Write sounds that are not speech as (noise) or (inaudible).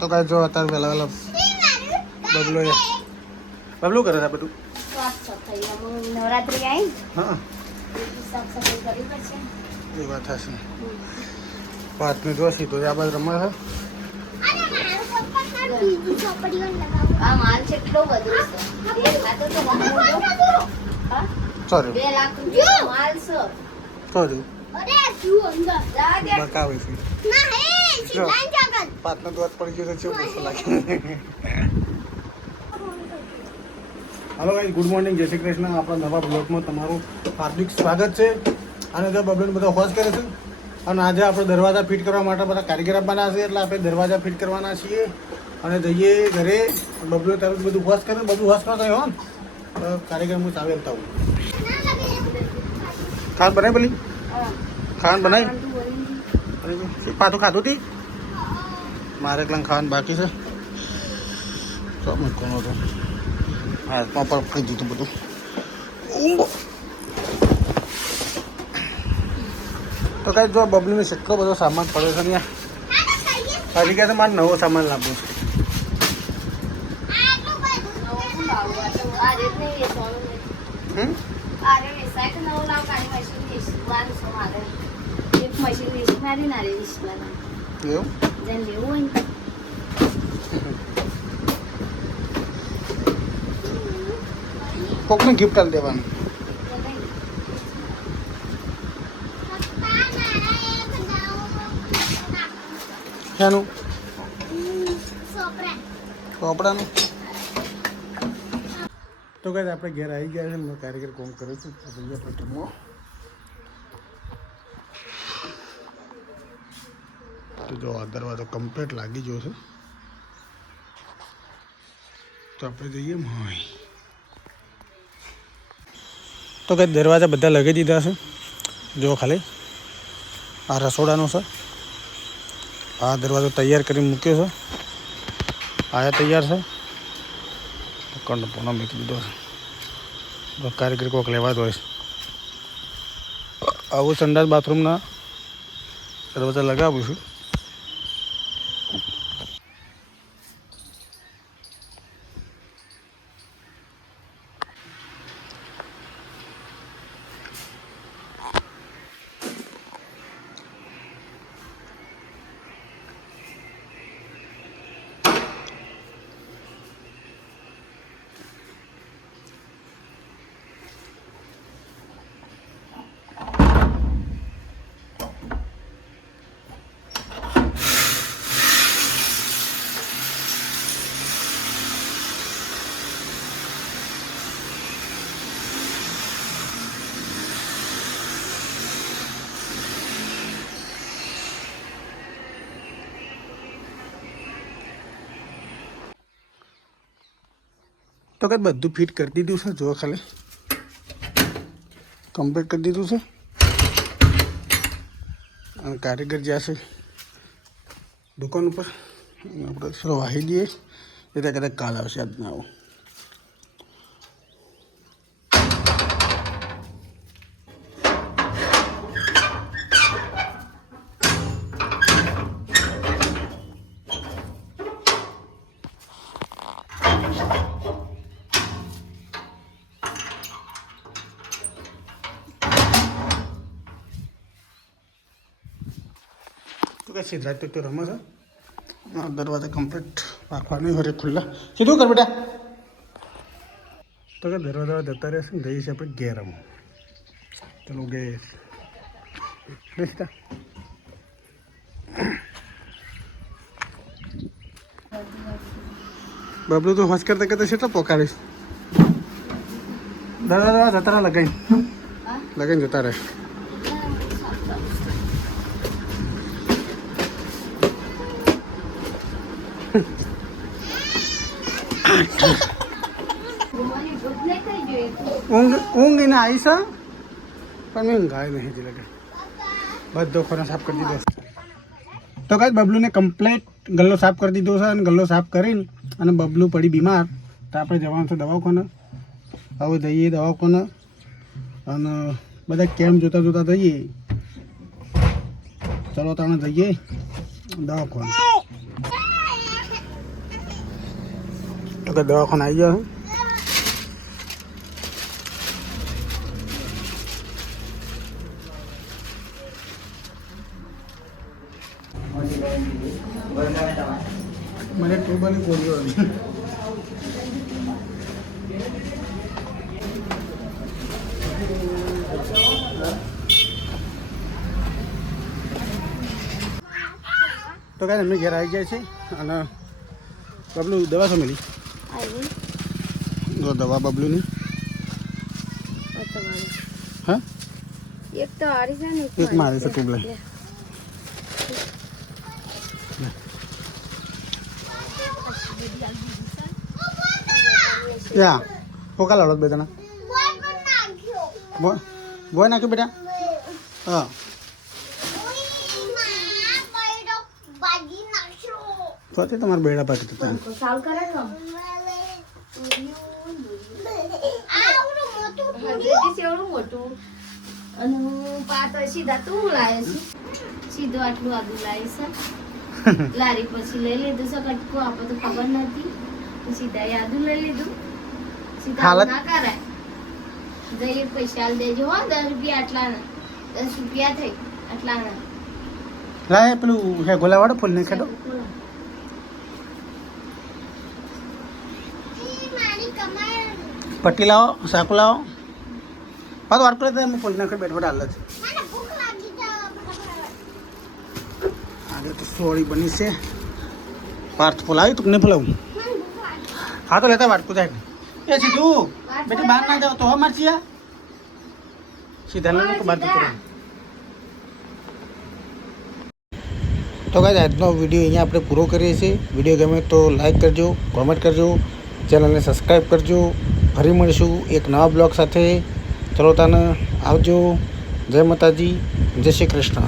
તો કાંઈ જો અત્યારે વહેલા વહેલા બબલો એ બબલું કરે છે બધું? નવરાત્રી આવી હા. એ વાત હશે. પાંચમી જોશી તો આ બાજુ રમવા છે. બકાવે છે. પાંચનો દોત પડી ગયો છે કેવું ગુસ્સો લાગે હલો ભાઈ ગુડ મોર્નિંગ જય શ્રી કૃષ્ણ. આપણા નવા બ્લોગમાં તમારું હાર્દિક સ્વાગત છે. અને જો બબલન બધા હોશ કરે છે અને આજે આપણે દરવાજા ફિટ કરવા માટે બધા કારીગર આપવાના છે એટલે આપણે દરવાજા ફિટ કરવાના છીએ. અને જઈએ ઘરે. બબલો તારું બધું હોશ કરે બધું હોશ કરતો હોય હો ને. તો કારીગર હું ચાવી આવતા હું ખાન બનાવી પેલી? હા. ખાન બનાવી? પાછું ખાધું હતી મારે એકલા ખાવાનું બાકી છે. તો મૂકવાનું હતું હાથમાં પણ ફરી દીધું બધું. ઊંઘો. તો કાંઈ જો બબલીનો સિક્કો બધો સામાન પડ્યો છે ને હજી ગયા તો મારે નવો સામાન લાવવો છે. મશીન વેચવાનું છે મારે. એક મશીન વેચી મારી ના રે. એવું જેને લેવું હોય ને. કોકને ગિફ્ટ આપી દેવાનું શેનું કપડાનું તો કઈ આપણે ઘેર આવી ગયા છે મેં કારીગર કોમ કરે છે તો જો આ દરવાજો કમ્પ્લીટ લાગી ગયો છે. તો આપણે જઈએ મોય તો કંઈ દરવાજા બધા લગાવી દીધા છે? જો ખાલી. આ રસોડાનો છે. આ દરવાજો તૈયાર કરી મૂક્યો છે. આયા તૈયાર છે. કંડ પોનો મૂકી દીધો છે. કારીગર કોક લેવા જ હોય છે. આવું સંડાસ બાથરૂમના દરવાજા લગાવું છું. તો કંઈ બધું ફિટ કરી દીધું છે જો ખાલી. કમ્પ્લીટ કરી દીધું છે. અને કારીગર જ્યાં છે, દુકાન ઉપર આપણે વાહી દઈએ એટલે કદાચ કાલ આવશે આજના આવો તો કે સિદ્ધાર્થ તો તો રમે છે? દરવાજા કમ્પ્લીટ રાખવાની હરે ખુલ્લા. સીધું કર બેટા? તો કે દરવાજા જતા રહેશે ને જઈએ છીએ આપણે ઘેર રમો ચલો ગેસ બેસતા બબલું તો હોશ કરતા કરતા તો પોકાડીશ દરવાજા જતા લગાઈ? લગાઈને જતા રહે ઘુમવાની ભૂખ નહીં થઈ જોઈએ તો. ઊંઘ ઊંઘ એને આવી છે. પણ મેં ઊંઘાય નહીં હજી લગે. બધો ખોરાક સાફ કરી દીધો. તો કાંઈ બબલુને કમ્પ્લેટ ગલ્લો સાફ કરી દીધો છે અને ગલ્લો સાફ કરીને અને બબલું પડી બીમાર. તો આપણે જવાનું છે દવાખાને. હવે જઈએ દવાખાને અને બધા કેમ જોતા જોતા જઈએ. ચલો તમે જઈએ દવાખાને. તો કે દવાખાને આવી ગયો મને ટ્યુબરની ગોળીઓ તો કાંઈ અમે ઘેર આવી જાય છે અને બબલું દવા આવી જો દવા બબલુની તમારી હા એક તો હારી છે ને એક મારી છે ટ્યુબ લઈ યા પોકા લાવડો બે જણા બોય બોય નાખ્યું બેટા હા તો તે તમારા બેડા પાકી હતા તો સાલ કરે મોટું. અને હું સીધા તું લાવે છે સીધું આટલું આગું લાવે છે (laughs) લારી પછી લઈ લીધું છે કટકો આપણે તો ખબર નથી. સીધા યાદું લઈ લીધું. સીધા ના કરાય. જઈએ પૈસા દેજો હો દસ રૂપિયા આટલાના. દસ રૂપિયા થઈ આટલાના. લાય પેલું હે ગોલાવાળો ફૂલ નહીં ખેડો પટ્ટી લાવો સાકુ લાવો. પાછો વાર કરે તો એમ ફૂલ નાખી બેઠ બેઠ હાલ જ આજે તો સોળી બની છે પાર્થ ફૂલ આવ્યું તું નહીં ફૂલાવું હા તો લેતા વાટકું જાય એ સીધું બેટી બહાર ના જાવ તો હો મારજી આ સીધા લઈને તો બહાર જતો રહે તો કાંઈ આજનો વીડિયો અહીંયા આપણે પૂરો કરીએ છીએ વીડિયો ગમે તો લાઈક કરજો કોમેન્ટ કરજો ચેનલને સબસ્ક્રાઈબ કરજો ફરી મળીશું એક નવા બ્લોગ સાથે ચલો તાને આવજો. જય માતાજી. જય શ્રી કૃષ્ણ.